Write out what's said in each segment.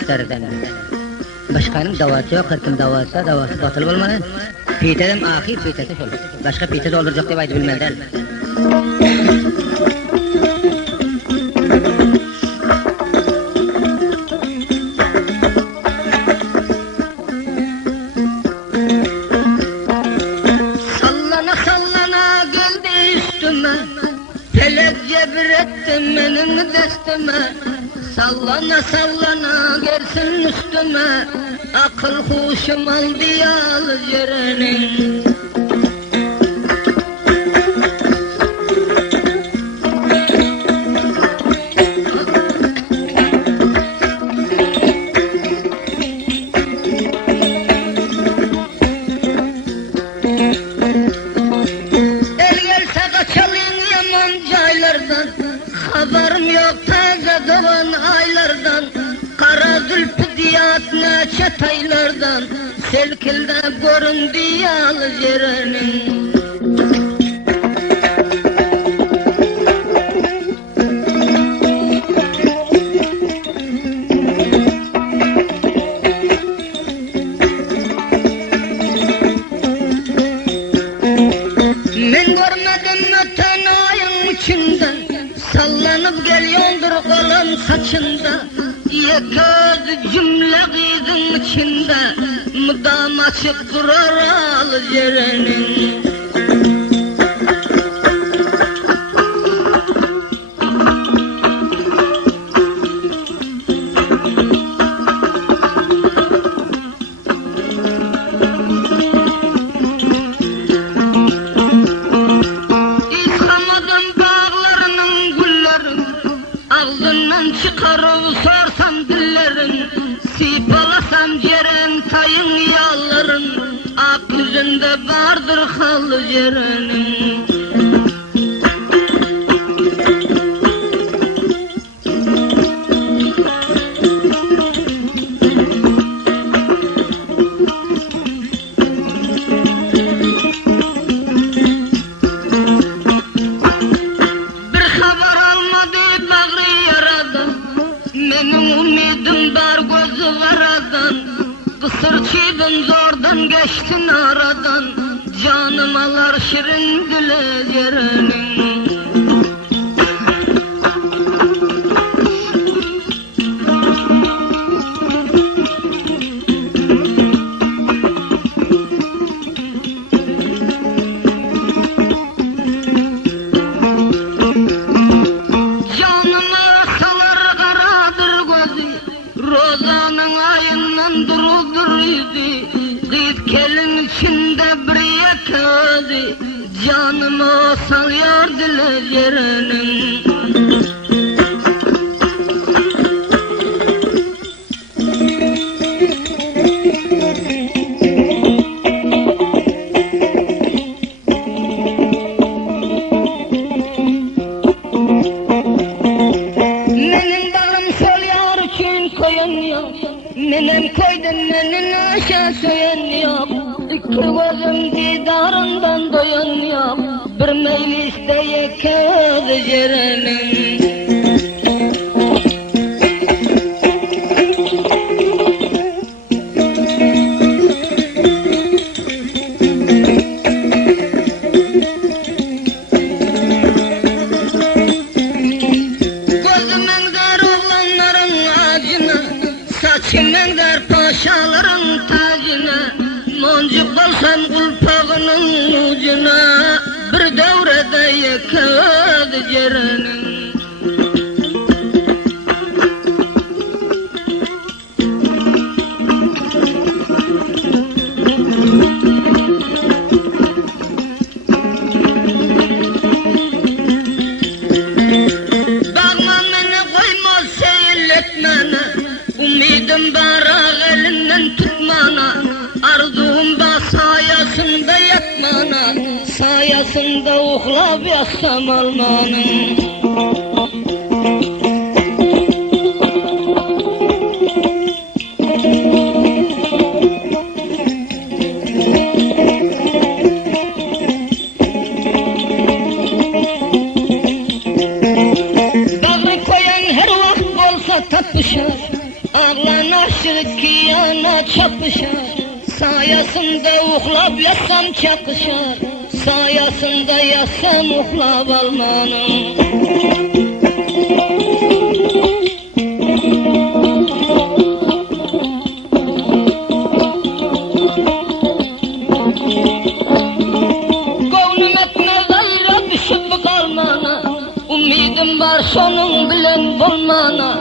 isterdim. Başkanın davası yok, hırkın davası batıl olmalı. Peyteden ahir peytesi olur. Başka peyte dolduracak diye baydı bilmeden. Sallana sallana geldi üstüme, felek cebretti benim destime. Sallana sallana gelsin üstüme, akıl huşum aldı yal cerenin. El gelse kaçalım yaman caylardan, haberim yok taze doğan aylardan. Kara zülfü diyat neçe taylardan, selkilde göründü yal cerenin. Men görmedim öten ayın içinden, sallanıp geliyordur kolum saçında. Yeköz cümle kızın içinde, mıdam açık durar al cerenin. İsamadım bağlarının güllerin, ağzından çıkarıp sorsam dillerin. Sipalasam ceren tayın yalların, ak yüzünde vardır halı cerenin. Bir haber almadı bağrı yaradan, benim umidim dar gözü varadan. Kısır çiğdin zordan geçtin aradan, canım alar şirin dile cerenin. Canımı salar karadır gözü, rozanın ayından duruldur yüzü. Kız kelin içinde bir yaközü, canımı salıyor dile cerenin. Menin bağım solyar için koyun yok, menin koydum menin aşağı soyan yok. İki gözüm didarından doyun yok, bir mecliste yeköz cerenin. Gözümün dar oğlanların acına, saçımın dar paşaların tacına. Moncuk olsam kulpağının ucuna, bir devrede yeköz cerenin. Bağma beni koymaz seyirletmene, umidim bara elinden tutmana. Arzum da sayasında yatmana, sayasında uhlab yatsam almanın. Bağrı koyan her vakt olsa tapışar, ağlanan çakışar. Sayasında uxlab yatsam çakışar. Sayasında yatsam uxlab almanım. Gönlüm etme gayra düşüp kalmana. Umidim var sonun bilen bulmana.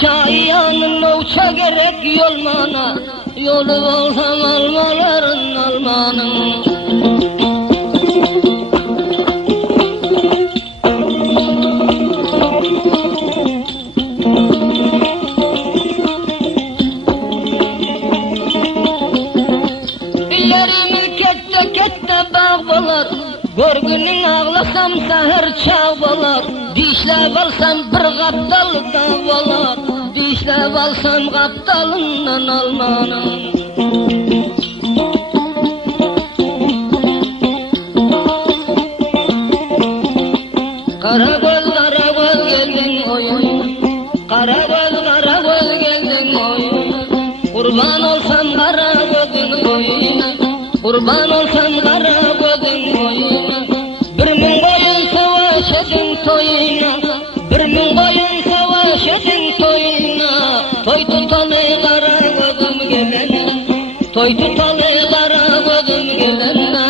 Şahiyanın uça gerek yolmana. Yolu olsam almaların almanın. Ellerimi kette kette bağlar. Görgünün ağlasam sahır çağbalar. Dişlep alsam bir kaptal davalar. Dişlep alsam kaptalından almanım. Kara göz geldin oyun. Kara göz geldin oyun. Kurban olsam kara gözün oyuna. Kurban olsam kara gözün oyuna. Bir min koyun savaş edin toyuna. Bir min koyun savaş edin toyuna. Toy tutalı kara gözüm gelene. Toy tutalı kara gözüm gelene.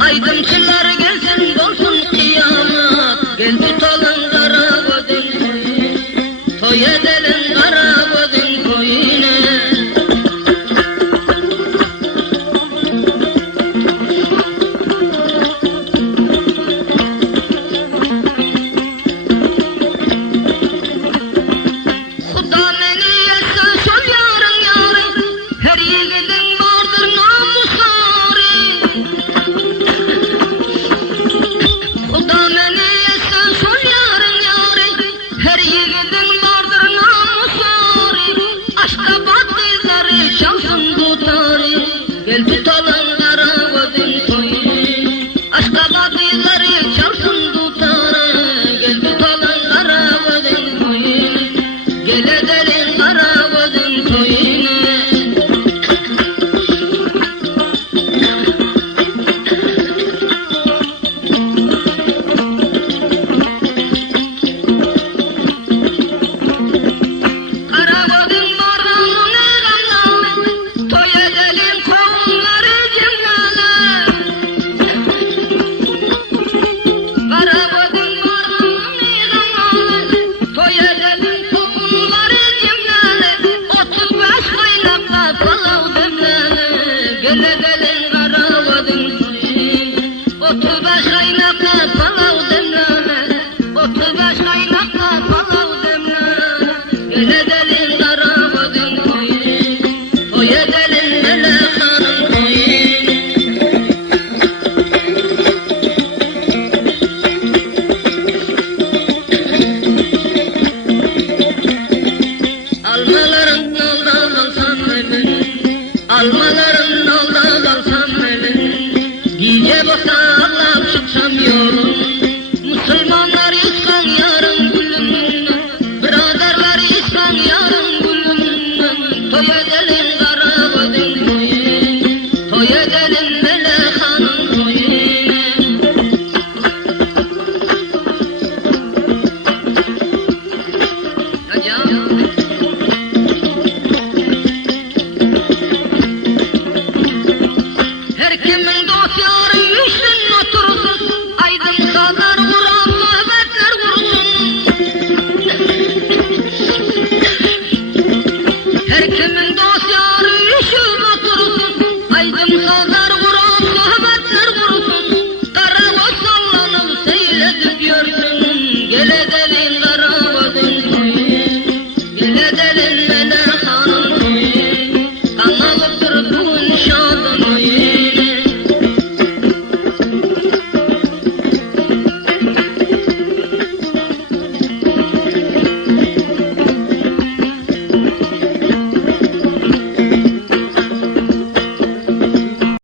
Aydınçılar gelsin dolsun kıyamet. Gel tutalım kara gözün, toy edelim kara gözün koyuna. Xuda meni yetse sol yarın yarın, her yiğidin vardır namusları. Xuda meni yetse sol yarın yarın, her yiğidin vardır namusları. Aşka batlıları çalsın tutarı, gel tutalım kara gözün toyunu. Aşka batlıları çalsın tutarı, gel tutalım kara gözün toyunu. Gel edelim kara gözün toyunu. Kara gözün barınını gamlalı, toy edelim kovunları cimnalı. Kara gözün barınını gamlalı, toy edelim kovunları cimnalı. 35 kaynakla palav demleli, gel edelim kara gözün toyunu. 35 kaynakla palav demleli, 35 kaynakla palav demleli. Gel edelim